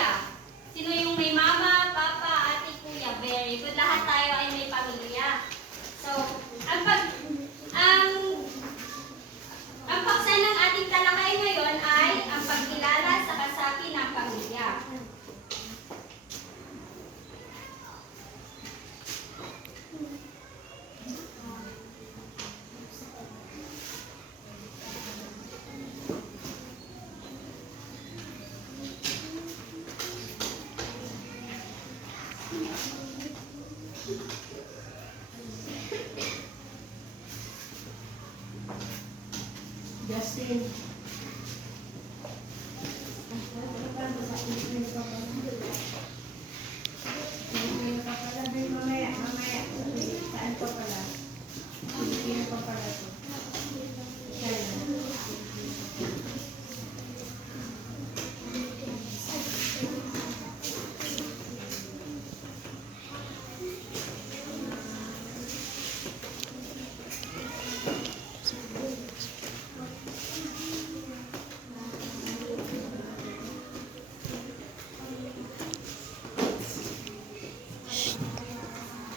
pamilya? Sino yung may mama, papa, ate, kuya? Very good. Lahat tayo ay may pamilya. So, ang paksa ng ating talakay ngayon ay ang pagkilala sa kasapi ng pamilya. Justin. Mamaya. Saan pa pala? Saan pa pala to?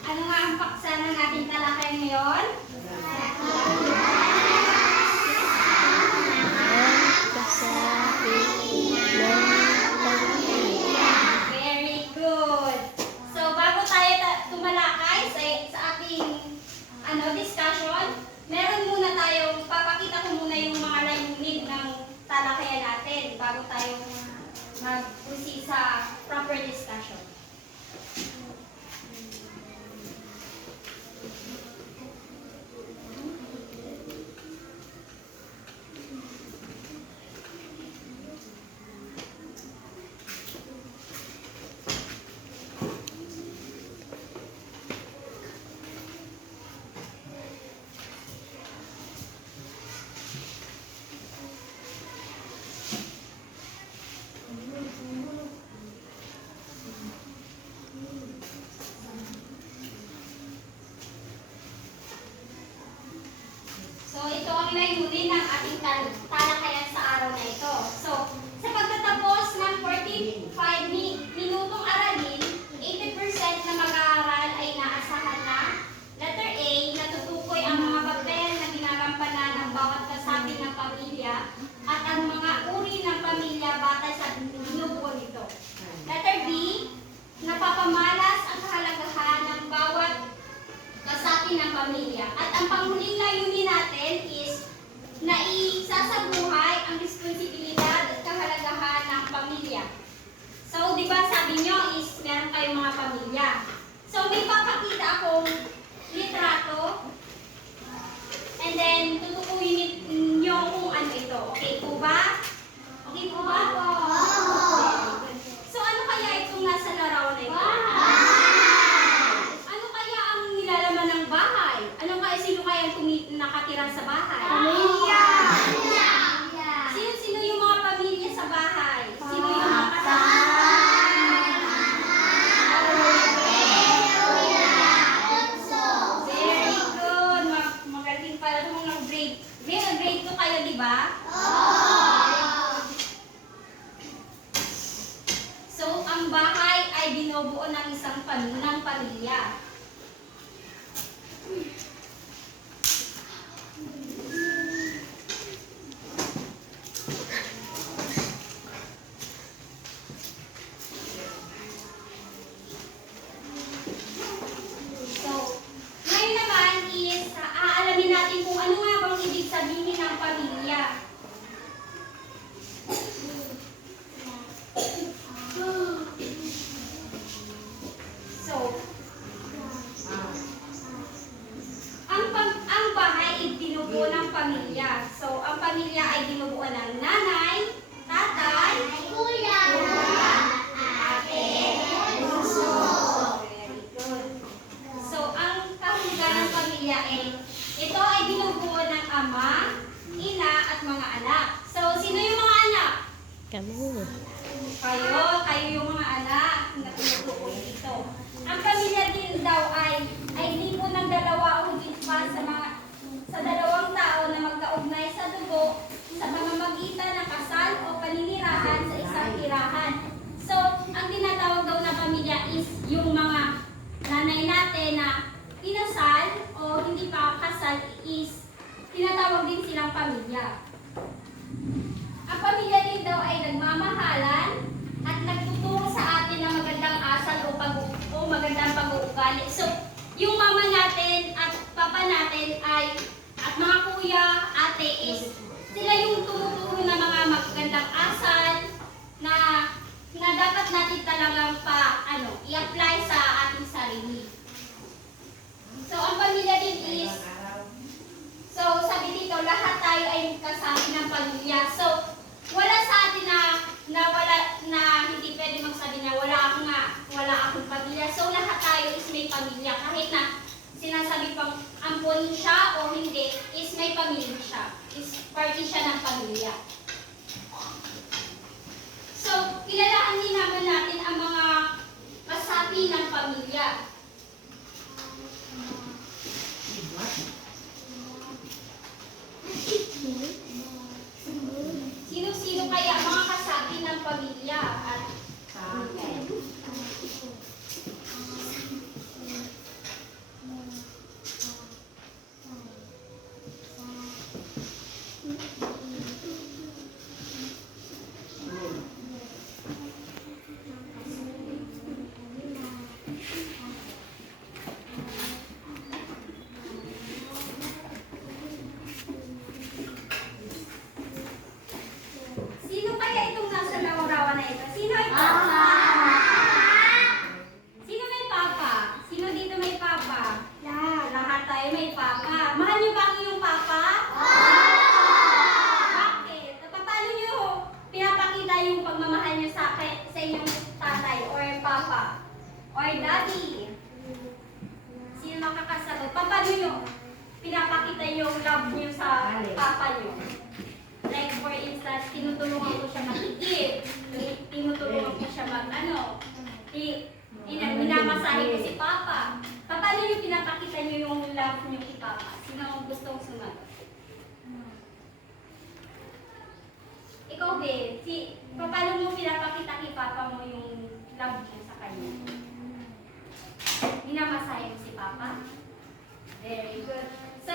Ano nga ang paksa ng ating talakay ngayon? Very good. So, bago tayo tumalakay sa ating discussion, meron muna tayong, papakita ko muna yung mga layunin ng talakayan natin bago tayo mag-proceed sa proper discussion. So, ito ang layunin ng ating talakayan sa araw na ito. So, sa pagtatapos ng 45 minutong aralin, 80% na mag-aaral ay naasahan na. Letter A, natutukoy ang mga papel na ginagampanan ng bawat kasapi ng pamilya at ang mga uri ng pamilya batay sa binubuo nito. Letter B, napapamalas ang kahalagahan ng bawat kasapi ng pamilya. At ang panghuling layunin natin is naisasabuhay ang responsibilidad at kahalagahan ng pamilya. So, di ba sabi nyo is meron kayong mga pamilya. So, may papakita akong litrato and then tutukuyin nyo kung ano ito. Okay po ba? Okay po ba? So, ano kaya itong nasa larawan na ito? Ano kaya ang nilalaman ng bahay? Ano kaya, sino kaya ang nakatira sa bahay? Pamilya! Sino yung mga pamilya sa bahay? Sino yung mga kasama? Very good. Magaling pala itong grade. Grade 2 kayo, di ba? So, ang bahay ay binubuo ng isang pamilya. So, ngayon naman is aalamin natin kung ano nga bang ibig sabihin ng pamilya. So, ang bahay ay binubuo ng pamilya. So, ang pamilya ay binubuo ng nanay, tatay, kuya, ate, bunso. Very good. So, ang kahulugan ng pamilya ay ito ay binubuo ng ama, ina, at mga anak. So, sino yung mga anak? Kamu. Kayo yung mga anak na tinutukoy dito. Ang pamilya din daw ay libo ng dalawa o higit pa sa dalawang tao na magkaugnay sa dugo sa pamamagitan ng kasal o paninirahan sa isang tirahan. So, is tinatawag din silang pamilya. Ang pamilya din daw ay nagmamahalan at nagtuturo sa atin ng magandang asal o magandang pag-uugali. So, yung mama natin at papa natin ay, at mga kuya, ate is, sila yung tumuturo ng mga magandang asal na dapat natin talagang i-apply sa ating sarili. So, ang pamilya din is, so, sabi dito, lahat tayo ay kasabi ng pamilya. So, wala sa atin na hindi pwede magsabi na wala akong pamilya. So, lahat tayo is may pamilya. Kahit na sinasabi pang ampon siya o hindi, is may pamilya siya. Is party siya ng pamilya. So, kilalanin naman natin ang mga kasapi ng pamilya. Sino-sino kaya ang mga kasapi ng pamilya? At sino kaya itong nasa larawan na ito? Sino ay papa? Sino may papa? Sino dito may papa? Lahat tayo may papa. Mahal niyo ba ang iyong papa? Bakit? Paano niyo pinapakita yung pagmamahal niyo sa inyong tatay or papa? Or daddy? Sino makakasagot? Paano niyo pinapakita yung love niyo sa papa niyo? Like for instance, tinutulungan ko siya mag-eat, tinutulungan ko siya minamasahe ko si Papa. Paano niyo pinapakita niyo yung love niyo kay Papa? Sino ang gustong sumagot? Ikaw, Ben, paano mo pinapakita kay Papa mo yung love niyo sa kanya? Minamasahe mo si Papa? Very good. So,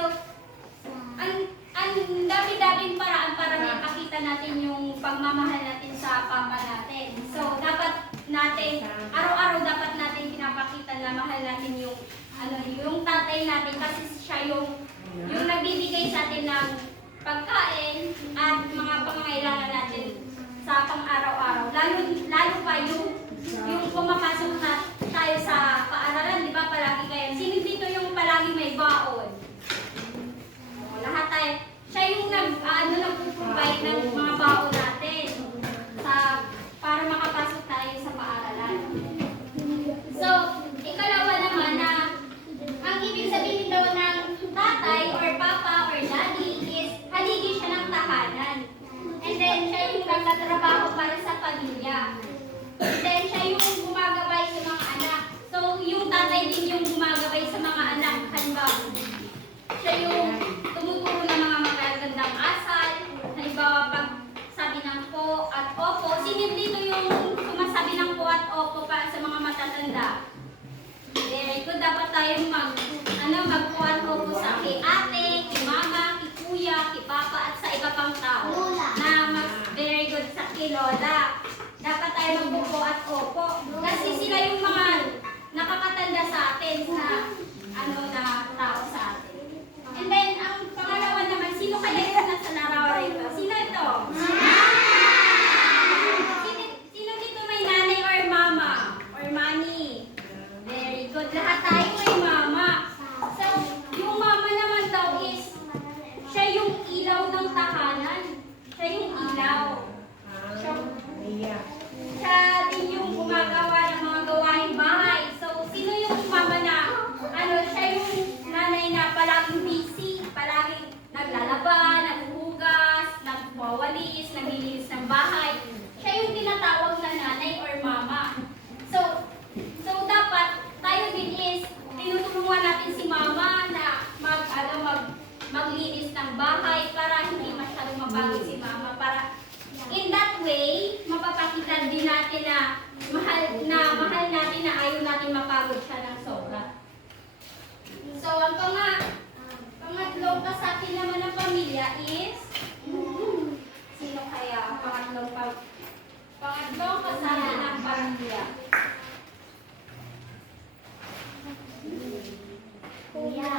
ang dami-daming paraan para maipakita natin yung pagmamahal natin sa papa natin. So, dapat natin, araw-araw dapat natin pinapakita na mahal natin yung tatay natin kasi siya yung nagbibigay sa atin ng pagkain at mga pangangailangan natin sa pang-araw-araw. Lalo pa yung pumapasok na tayo sa paaralan, di ba palagi kayo? Sino dito yung palagi may baon? Lahat tayo. Siya yung nagpo-provide ng mga baon natin para makapasok tayo sa paaralan. So, ikalawa naman na ang ibig sabihin daw ng tatay or papa or daddy is haligi siya ng tahanan. And then, siya yung nagtatrabaho para sa pamilya. And then, siya yung gumagabay sa mga anak. So, yung tatay din yung gumagabay sa mga anak. Halimbawa, siya yung tumuturo ng mga magagandang asal. Halimbawa, pag sabi ng po at opo, sino dito yung sumasabi ng po at opo para sa mga matatanda? Very good. Dapat tayong magpo at opo sa kay ate, kay mama, kay kuya, kay papa, at sa iba pang tao. Very good sa kay lola. Dapat tayo magpo at opo. Kasi sila yung mga nakakatanda sa atin na tao sa atin. And then, ang pangalawa naman, sino kaya ito nasa larawan ito? Sino ito? Sino dito may nanay or mama? Or mami? Very good. Lahat tayo may mama. So, yung mama naman daw is, siya yung ilaw ng tahanan. Siya yung ilaw. Siya din yung gumagawa ng mga gawaing bahay. So, sino yung mama na, siya yung nanay na palaging busy, palaging naglalaba, naghuhugas, nagwawalis, naglilinis ng bahay. Siya yung tinatawag na nanay or mama. So dapat tayo din is tinutulungan natin si mama na maglinis ng bahay para hindi masyadong mapagod si mama. Para in that way, mapapakita din natin na mahal natin na ayaw natin mapagod siya ng sobra. So, ang pangatlong tatlong kasabi ng pamilya. Kuya.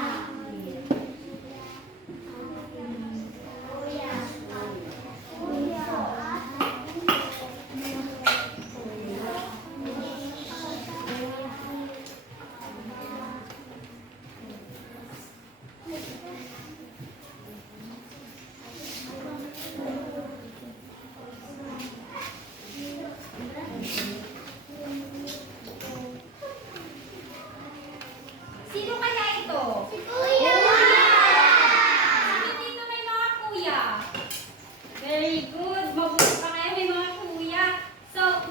Sino kaya ito? Kuya. Sino dito may mga kuya? Very good. Mabuti pa kaya may mga kuya. So,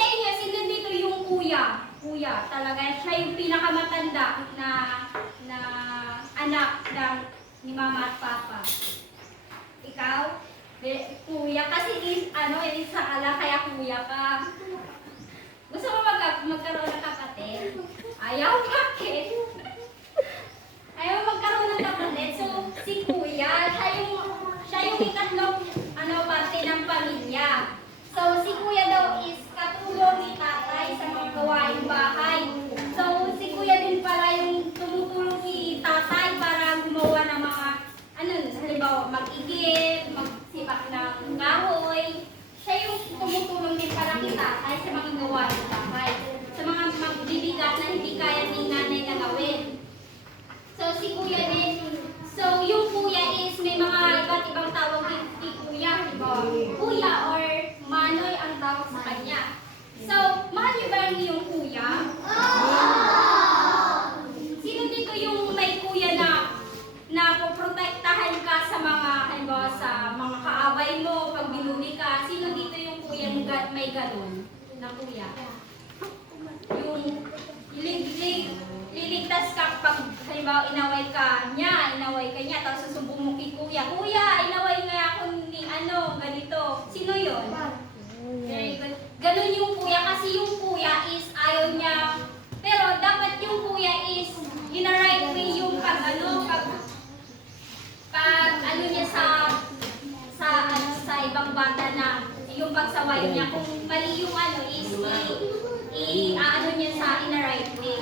sa inyo, sino dito yung kuya? Kuya, talaga. Siya yung pinakamatanda na anak ni mama at papa. Ikaw? Kuya, kasi isa ka lang, kaya kuya ka. Gusto mo magkaroon ng kapatid? Ayaw, bakit? Ayaw magkaroon ng kapatid. So, si kuya, siya yung ikatlong parte ng pamilya. So, si kuya daw is katulong ni tatay sa mga gawaing bahay. So, si kuya din pala yung tumutulong ni tatay para gumawa ng mga, halimbawa, mag-igib, magsipak ng kahoy. Siya yung tumutulong din pala kay tatay sa mga gawaing bahay. Sa mga magbibigat na hindi kaya ni nanay na gawin. So, si kuya din. So, yung kuya is may mga iba't ibang tawag kay kuya. Halimbawa, kuya or manoy ang tawag sa kanya. So, mahal niyo ba ang iyong kuya? Sino dito yung may kuya na poprotektahan ka sa mga, halimbawa, sa mga kaaway mo, pag binuli ka? Sino dito yung kuya may ganun na kuya? Yung liligtas ka pag, halimbawa, inaway ka niya, tapos susumbong mo kay kuya. Kuya, inaway nga ako ni ganito. Sino yun? Very good. Ganun yung kuya, kasi yung kuya is ayaw niya. Pero dapat yung kuya is in a right way yung pag niya sa ibang bata na yung pagsaway niya. Kung mali yung is niya sa in a right way.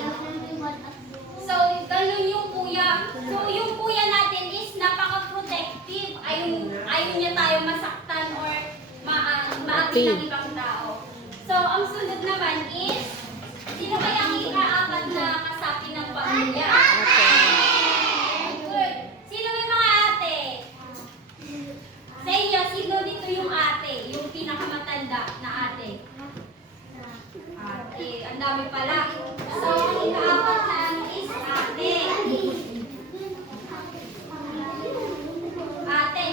So, ganun yung kuya. So, yung kuya natin is napaka-protective. Ayaw niya tayo masaktan or maagi ng ibang tao. So, ang sunod naman is, sino kaya ang ikaapat na kasapi ng pamilya? Good. Sino may mga ate? Sa inyo, sino dito yung ate? Yung pinakamatanda na ate? Ate, ang dami pala. So, ang ikaapat na is ate. Ate.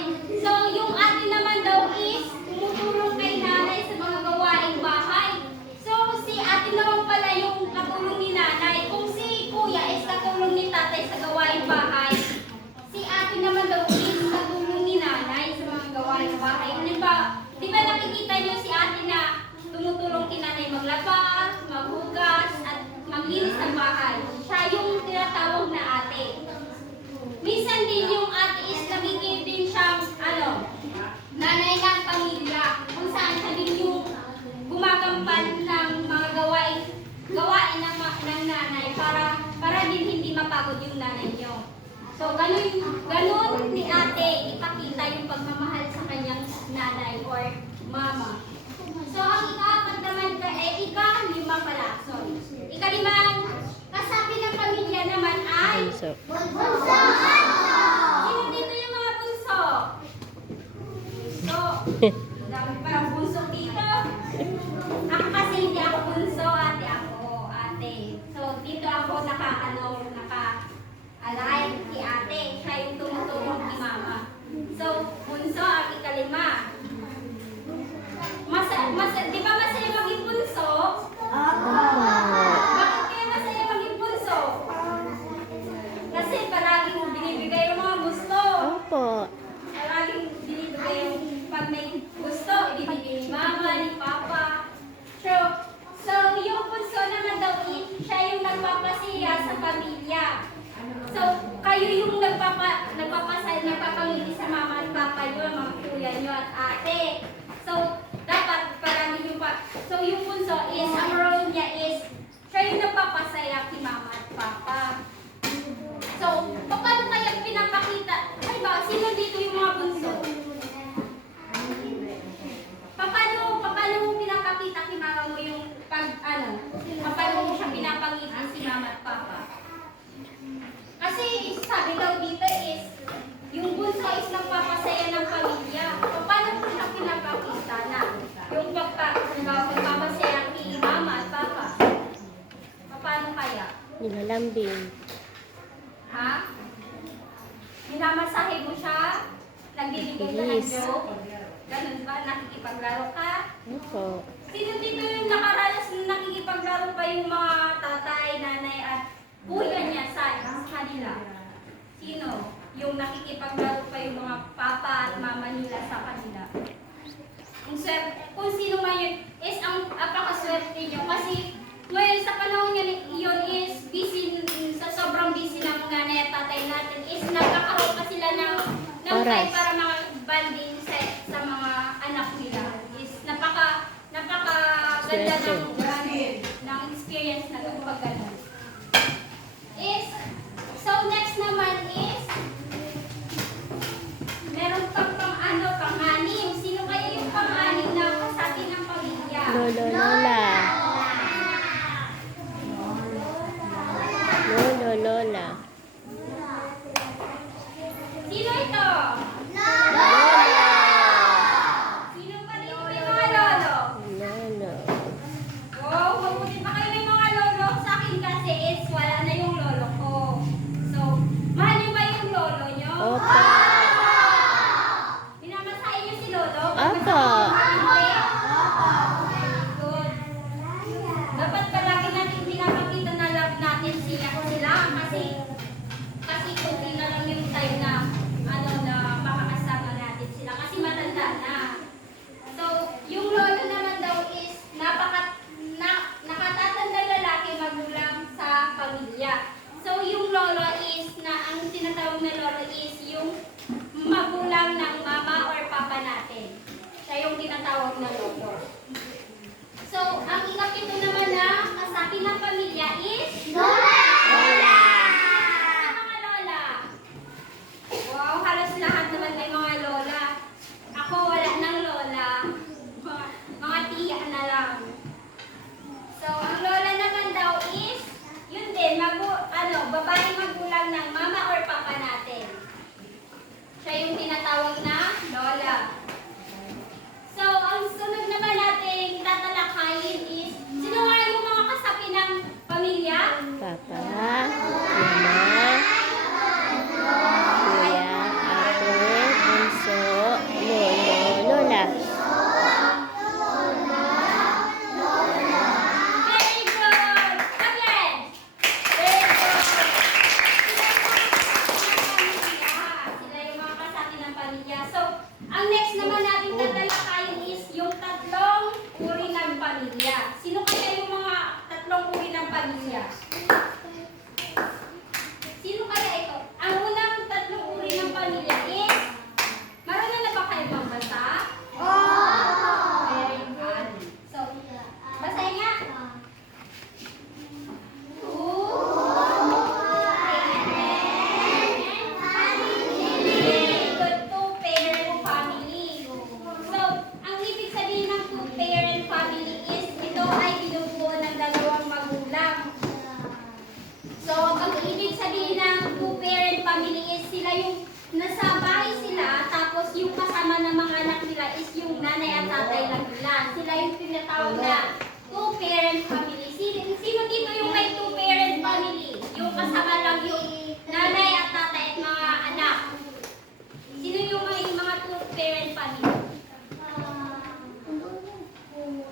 So, yung ate naman daw is tumutulong kay nanay sa mga gawaing bahay. So, si ate naman pala yung katulong ni nanay. Kung si kuya is katulong ni tatay sa gawaing bahay, si ate naman daw is katulong ni nanay sa mga gawaing bahay. Halimbawa, di ba nakikita niyo si ate na tumutulong kay nanay maglaba, maghugas, at maglinis ng bahay? Siya yung tinatawag na ate. Minsan din yung ate is nagiging din siyang nanay ng pamilya. Kung saan siya din yung gumagampan ng mga gawain ng nanay para din hindi mapagod yung nanay niyo. So, ganun ni ate ipakita yung pagmamahal sa kanyang nanay or mama. So, ang ikaapat naman ika-lima pala. Sorry. Ika-limang kasabi ng pamilya naman ay bunso. Sino dito yung mga bunso? So, dami parang bunso dito. Ako kasi hindi ako bunso, ate ako, ate. So, dito ako naka-align kay ate. Siya yung tumutulong kay mama. So, bunso ang ika-lima. Di ba masaya maging bunso? Bakit kaya masaya maging bunso? Kasi palaging binibigay yung mga gusto. Opo. Palaging binibigay yung pag may Yung pagpapasaya kay mama at papa. Paano kaya? Nilalambing. Ha? Minamasahe mo siya? Nagbibigay ka ng Yes. joke? Ganun ba? Nakikipaglaro ka? Opo. Sino dito yung nakaranas na nakikipaglaro pa yung mga tatay, nanay at kuya niya sa kanila? Sino? Yung nakikipaglaro pa yung mga papa at mama nila sa kanila? Kung sino man yun, is ang apakaswerte nyo. Kasi ngayon sa panahon yun is busy, sa sobrang busy ng nanay at tatay natin, is nagkakaroon pa sila ng time Oras. para mga banding sa mga anak nila. Is napakaganda ng experience na kapag ganun. Is, so next naman is, meron pang-anim. Sino kaya yung pang-anim na kasabi ng pamilya? Lolo, lola. Lolo, lola. Sino ito? Lola. Sino pa dito may mga lolo? Lolo. Wow, mabuti pa kayo may mga lolo. Sa akin kasi is wala na yung lolo ko. So, mahal niyo ba yung lolo niyo? Opo. Minamasahe niyo si lolo? Opo. Hindi? Very good. Dapat palagi natin pinapakita na love natin sila. Kasi kunti na lang yung time na makakasama natin sila. Kasi matanda na. So, yung lolo naman daw is nakatatanda lalaki magulang sa pamilya. So, yung lolo is ang tinatawag na lolo is yung magulang ng mama or papa natin. Siya yung tinatawag na lolo. So, ang ikapito naman na kasabi ng pamilya is Lola. mga lola. Wow, halos lahat naman may mga lola. Ako wala ng lola. Mga tiya na lang. So, ang lola naman daw is, yun din, babae magulang ng mama or papa natin. Siya yung tinatawag na lola. So, ang sunod naman natin tatalakayin is, sino nga yung mga kasapi ng pamilya? Papa. Mama. Kuya. Ate. Bunso. Lolo. Lola. Very good! Again! Very good! Sila yung mga kasapi ng pamilya. So, ang next naman natin tatalakayin is yung tatlong uri ng pamilya. Sino kaya yung mga tatlong uri ng pamilya? Sino kaya ito? Ang unang tatlong uri ng pamilya is, marunong na ba kayo magbasa? Very good. So, basahin nga. Two-parent family. So, ang ibig sabihin ng two-parent family is, ito ay binubuo ng dalawang magulang. So, ang ibig sabihin ng two-parent family is sila yung nasa bahay sila, tapos yung kasama ng mga anak nila is yung nanay at tatay lang nila. Sila yung tinatawag na two-parent family. Sino dito yung may two-parent family? Yung kasama lang yung nanay at tatay at mga anak. Sino yung may mga two-parent family?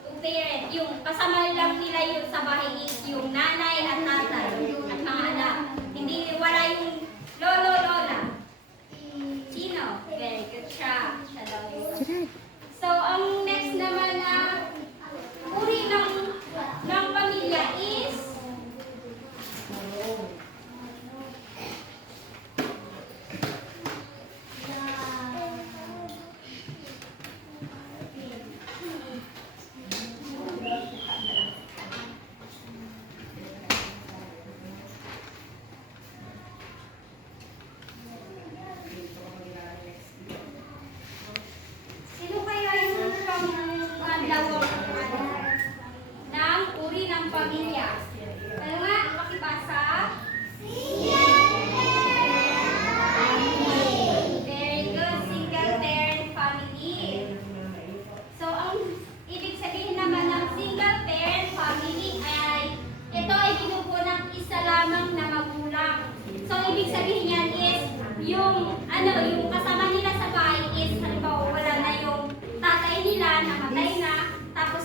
Two-parent. Yung kasama lang nila yung sa bahay is yung nanay at tatay at mga anak. Hindi, wala yung lolo, lola. Sino? Very good siya. Siya daw yun. So, ang next naman na uri ng pamilya is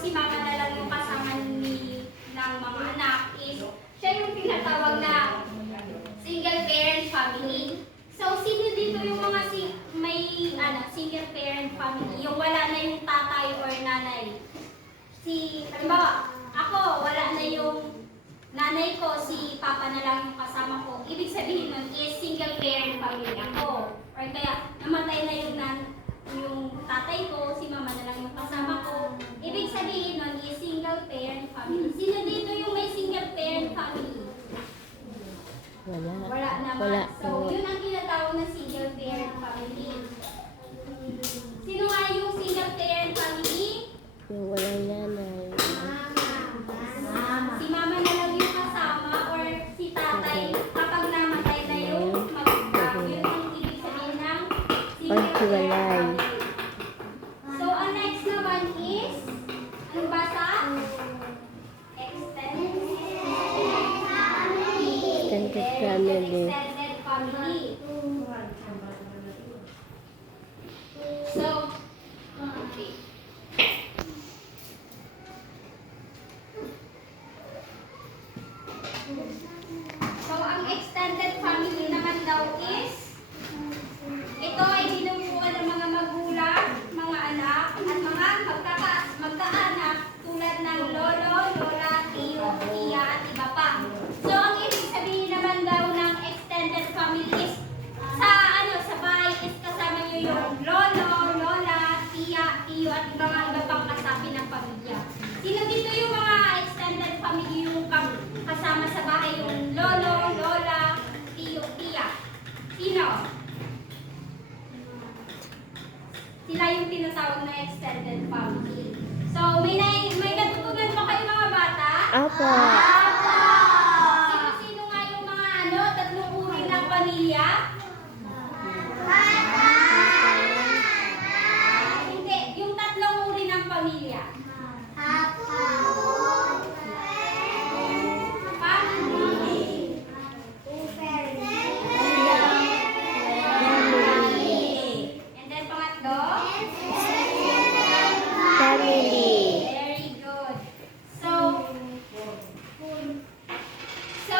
si mama na lang yung kasama ng mga anak is siya yung tinatawag na single parent family. So, sino dito yung mga single parent family? Yung wala na yung tatay or nanay. Halimbawa, ako, wala na yung nanay ko, si papa na lang yung kasama ko. Ibig sabihin nun is single parent family ako. Or kaya, namatay na yung tatay ko, si mama na lang yung kasama ko. Ibig sabihin nun is single parent family. Sino dito yung may single parent family? Wala. Wala naman. Wala. So, yun ang tinatawag na single parent family. Sino nga yung single parent family? Yung walang nanay. Si mama na lang yung kasama or si tatay kapag namatay na yung magulang. Yun ang ibig sabihin ng single Paghiwalay. parent family. So, ang next naman is, ano basa? Extended Extended family. Extended family. So, okay. So, ang extended family naman daw is, ito ay binubuo ng mga magulang, mga anak, at mga magkaanak tulad ng lolo, lola, tiyo, tiya, at iba pa. So, ang ibig sabihin naman daw ng extended family is, sa bahay is kasama nyo yung lolo, lola, tiya, tiyo, at mga iba pang kasapi ng pamilya. Sino dito yung mga extended family yung kasama sa bahay, yung lolo, lola, tiyo, tiya? Sino? Sila yung tinatawag na extended family. So, may natutunan ba kayo mga bata? Apo. Sino-sino nga yung mga tatlong uri ng pamilya? Hindi, yung tatlong uri ng pamilya. Family. And then pangatlo? Family. Very good. So,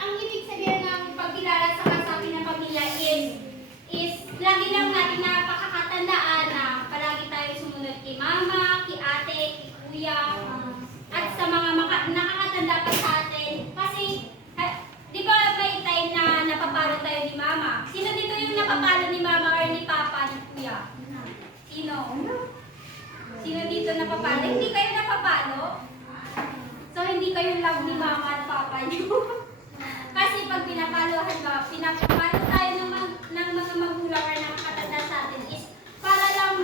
ang ibig sabihin ng pagkilala sa kasapi ng pamilya is lagi lang natin na pakakatandaan na palagi tayo sumunod kay mama, kay ate, kay kuya, at sa mga nakakatanda pa sa atin. Kasi, di ba may time na napapalo tayo ni mama? Sino dito yung napapalo ni mama or ni papa, ni kuya? Sino? Sino dito napapalo? Hindi kayo napapalo? So, hindi kayo love ni mama at papa niyo. Kasi pag pinapalo tayo ng mga magulang or nakakatanda sa atin is para lang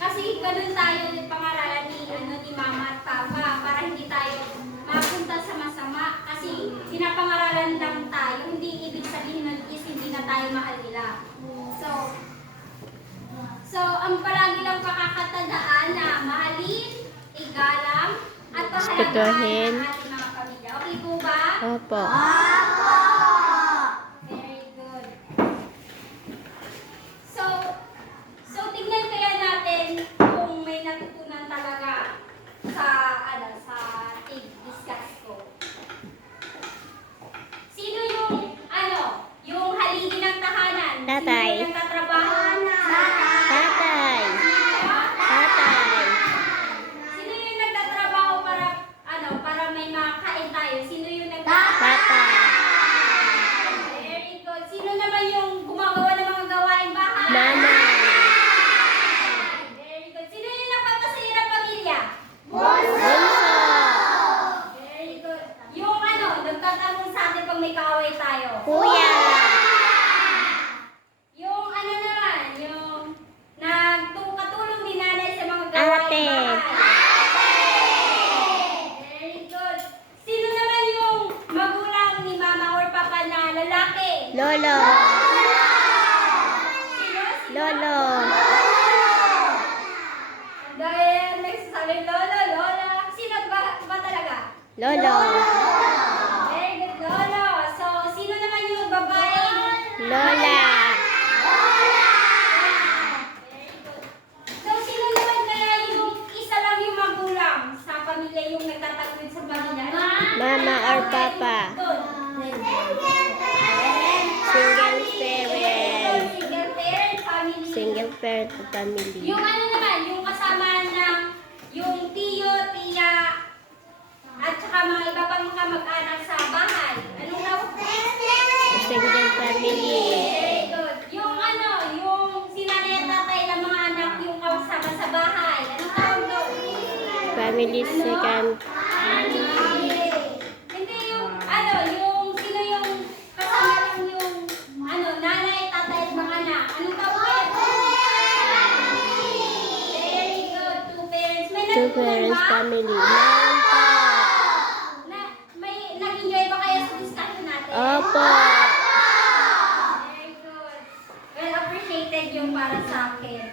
kasi ganun tayo pangaralan ni mama at papa para hindi tayo mapunta sa masama. Kasi pinapangaralan lang tayo, hindi ibig sabihin nun is hindi na tayo mahal nila. So, ang palagi lang pakakatandaan na mahalin, igalang, at Respetuhin. pahalagahan ang ating mga pamilya. Okay po ba? Opo. Very good. So tingnan kaya natin kung may natutunan talaga sa discuss ko. Sino yung haligi ng tahanan? Tatay. Sino yung nagtatrabaho? Tatay. Tatay. Sino yung nagtatrabaho para may makain tayo? Sino yung Papa. Very good. Sino naman yung gumagawa ng mga gawaing bahay? Mama. Very good. Sino yung nagpapasaya ng pamilya? Bunso. Very good. Yung nagtatanong sa atin pag may kaaway tayo. Kuya. Yung naman, yung katulong ni nanay sa mga gawaing Ate. bahay. Very good. Sino naman yung magulang ni mama or papa na lalaki? Lolo. Sino? Lolo. Dahil nagsasabi lolo, lola. Sino ba talaga? Lolo. Very good, lolo. So, sino naman yung babae? Lola. Very good. So, sino naman kaya or papa? Good. Single parent. Single parent family. Single parent family. Yung ano naman, yung kasama ng yung tiyo, tiya, at saka mga iba pang kamag-anak sa bahay. Anong tawag? Single family. Very good. Yung ano, yung sinanay at tatay ng mga anak yung kasama sa bahay. Anong tawag doon? Family second. Hindi yung ano, yung sino yung kasama lang yung ano, nanay, tatay at mga anak. Anong tawag kaya doon? Very good. Two parents. May Two natutunan parents ba? family. Meron po. May nag-enjoy ba kayo sa discussion natin? Opo. Very good. Well appreciated yung para sa akin.